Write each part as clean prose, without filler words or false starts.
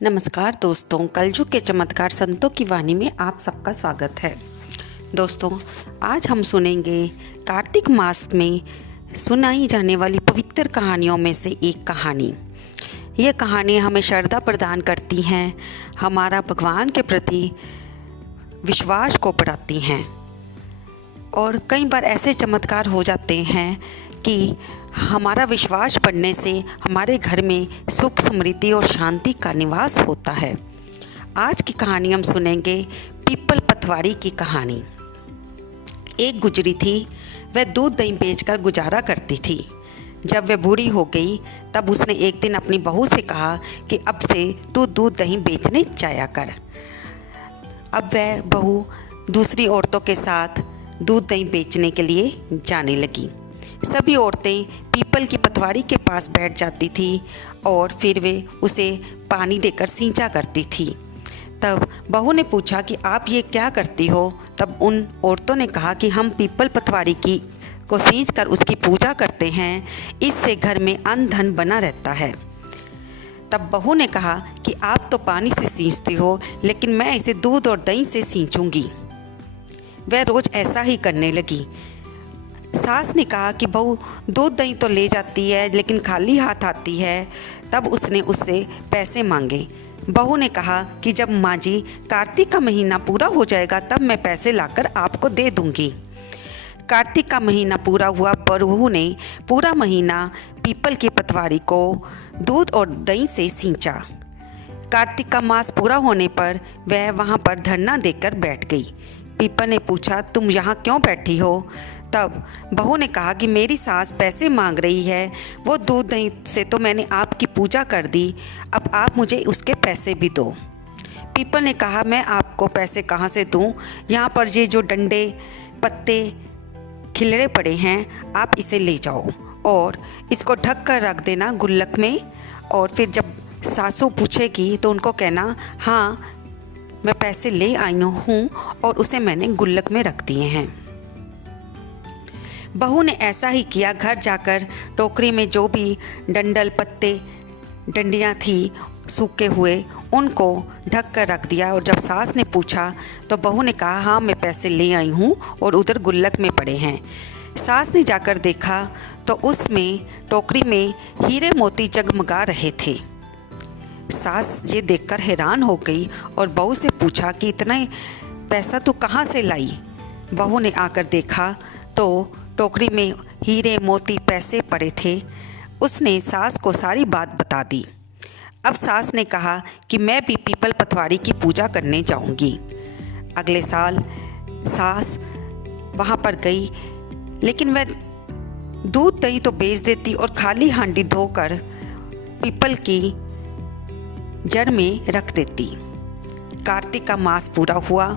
नमस्कार दोस्तों, कलयुग के चमत्कार संतों की वाणी में आप सबका स्वागत है। दोस्तों, आज हम सुनेंगे कार्तिक मास में सुनाई जाने वाली पवित्र कहानियों में से एक कहानी। यह कहानी हमें श्रद्धा प्रदान करती हैं, हमारा भगवान के प्रति विश्वास को बढ़ाती हैं और कई बार ऐसे चमत्कार हो जाते हैं कि हमारा विश्वास बढ़ने से हमारे घर में सुख, समृद्धि और शांति का निवास होता है। आज की कहानी हम सुनेंगे पीपल पतवारी की कहानी। एक गुजरी थी, वह दूध दही बेचकर गुजारा करती थी। जब वह बूढ़ी हो गई तब उसने एक दिन अपनी बहू से कहा कि अब से तू दूध दही बेचने जाया कर। अब वह बहू दूसरी औरतों के साथ दूध दही बेचने के लिए जाने लगी। सभी औरतें पीपल की पतवारी के पास बैठ जाती थी और फिर वे उसे पानी देकर सींचा करती थी। तब बहू ने पूछा कि आप ये क्या करती हो? तब उन औरतों ने कहा कि हम पीपल पतवारी को सींच कर उसकी पूजा करते हैं, इससे घर में अन्न धन बना रहता है। तब बहू ने कहा कि आप तो पानी से सींचती हो, लेकिन मैं इसे दूध और दही से सींचूंगी। वह रोज़ ऐसा ही करने लगी। सास ने कहा कि बहू दूध दही तो ले जाती है लेकिन खाली हाथ आती है। तब उसने उससे पैसे मांगे। बहू ने कहा कि जब माँ जी कार्तिक का महीना पूरा हो जाएगा तब मैं पैसे लाकर आपको दे दूँगी। कार्तिक का महीना पूरा हुआ पर बहू ने पूरा महीना पीपल की पतवारी को दूध और दही से सींचा। कार्तिक का मास पूरा होने पर वह वहाँ पर धरना देकर बैठ गई। पीपल ने पूछा, तुम यहाँ क्यों बैठी हो? तब बहू ने कहा कि मेरी सास पैसे मांग रही है, वो दूध दही से तो मैंने आपकी पूजा कर दी, अब आप मुझे उसके पैसे भी दो। पीपल ने कहा, मैं आपको पैसे कहाँ से दूँ? यहाँ पर ये जो डंडे पत्ते खिलरे पड़े हैं, आप इसे ले जाओ और इसको ढक कर रख देना गुल्लक में। और फिर जब सासू पूछेगी तो उनको कहना, हाँ मैं पैसे ले आई हूँ और उसे मैंने गुल्लक में रख दिए हैं। बहू ने ऐसा ही किया। घर जाकर टोकरी में जो भी डंडल पत्ते डंडियाँ थी सूखे हुए, उनको ढक कर रख दिया। और जब सास ने पूछा तो बहू ने कहा, हाँ मैं पैसे ले आई हूँ और उधर गुल्लक में पड़े हैं। सास ने जाकर देखा तो उसमें टोकरी में हीरे मोती जगमगा रहे थे। सास ये देखकर हैरान हो गई और बहू से पूछा कि इतना पैसा तू कहाँ से लाई? बहू ने आकर देखा तो टोकरी में हीरे मोती पैसे पड़े थे। उसने सास को सारी बात बता दी। अब सास ने कहा कि मैं भी पीपल पतवारी की पूजा करने जाऊंगी। अगले साल सास वहाँ पर गई, लेकिन वह दूध दही तो बेच देती और खाली हांडी धोकर पीपल की जड़ में रख देती। कार्तिक का मास पूरा हुआ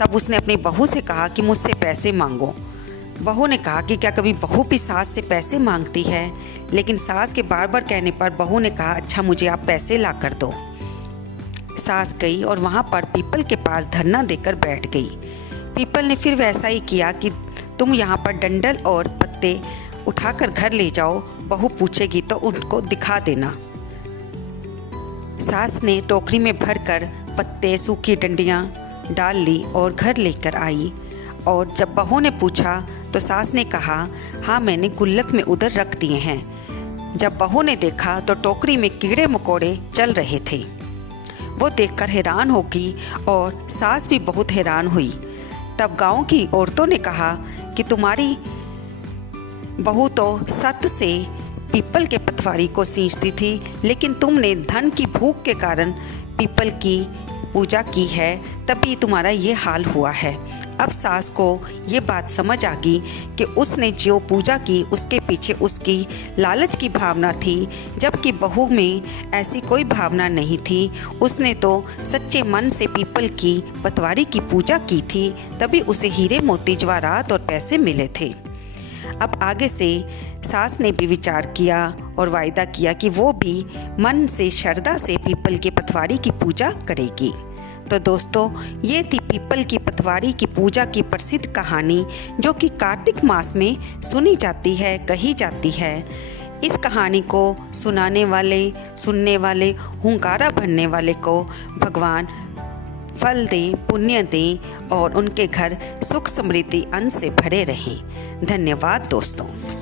तब उसने अपनी बहू से कहा कि मुझसे पैसे मांगो। बहू ने कहा कि क्या कभी बहू भी सास से पैसे मांगती है? लेकिन सास के बार बार कहने पर बहू ने कहा, अच्छा मुझे आप पैसे ला कर दो। सास गई और वहाँ पर पीपल के पास धरना देकर बैठ गई। पीपल ने फिर वैसा ही किया कि तुम यहाँ पर डंडल और पत्ते उठाकर घर ले जाओ, बहू पूछेगी तो उनको दिखा देना। सास ने टोकरी में भरकर पत्ते सूखी डंडियाँ डाल ली और घर लेकर आई। और जब बहू ने पूछा तो सास ने कहा, हाँ मैंने गुल्लक में उधर रख दिए हैं। जब बहू ने देखा तो टोकरी में कीड़े मकोड़े चल रहे थे। वो देखकर हैरान हो गई और सास भी बहुत हैरान हुई। तब गांव की औरतों ने कहा कि तुम्हारी बहू तो सत से पीपल के पतवारी को सींचती थी, लेकिन तुमने धन की भूख के कारण पीपल की पूजा की है, तभी तुम्हारा ये हाल हुआ है। अब सास को ये बात समझ आ गई कि उसने जो पूजा की उसके पीछे उसकी लालच की भावना थी, जबकि बहू में ऐसी कोई भावना नहीं थी। उसने तो सच्चे मन से पीपल की पतवारी की पूजा की थी, तभी उसे हीरे मोती जवाहरात और पैसे मिले थे। अब आगे से सास ने भी विचार किया और वायदा किया कि वो भी मन से श्रद्धा से पीपल की पतवारी की पूजा करेगी। तो दोस्तों, ये थी पीपल की पतवारी की पूजा की प्रसिद्ध कहानी, जो कि कार्तिक मास में सुनी जाती है, कही जाती है। इस कहानी को सुनाने वाले, सुनने वाले, हुंकारा भरने वाले को भगवान फल दें, पुण्य दें और उनके घर सुख समृद्धि अन्न से भरे रहें। धन्यवाद दोस्तों।